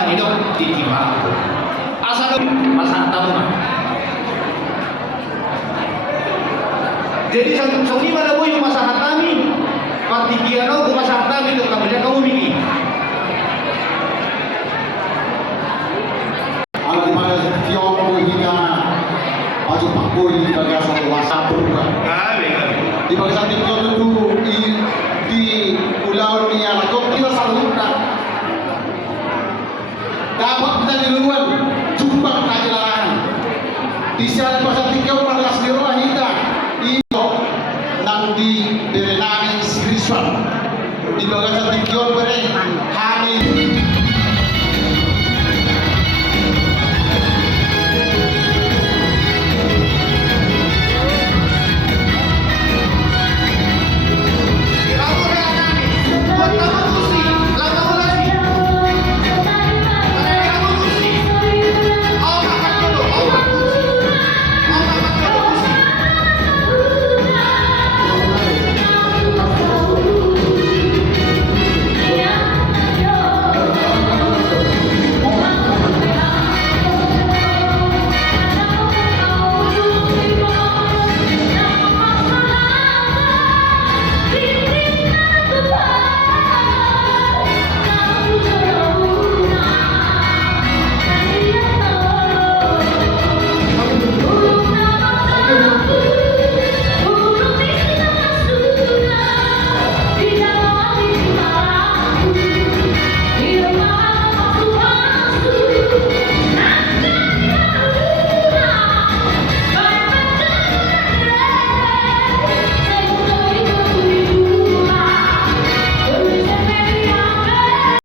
na hidup di Cibatu. Asal pasang tamu mah. Jadi sauni mana boy masalah kami, patikiano ko masalah kami itu kemudian kamu mikir. Kalau di mana Tiong boy hingga Baju Pak Boy hingga satu WhatsApp bukan. Di bagian Tiong itu di pulau ni yang kau kita salurkan. Dapat kita di luar jumpa kajian di saat pasal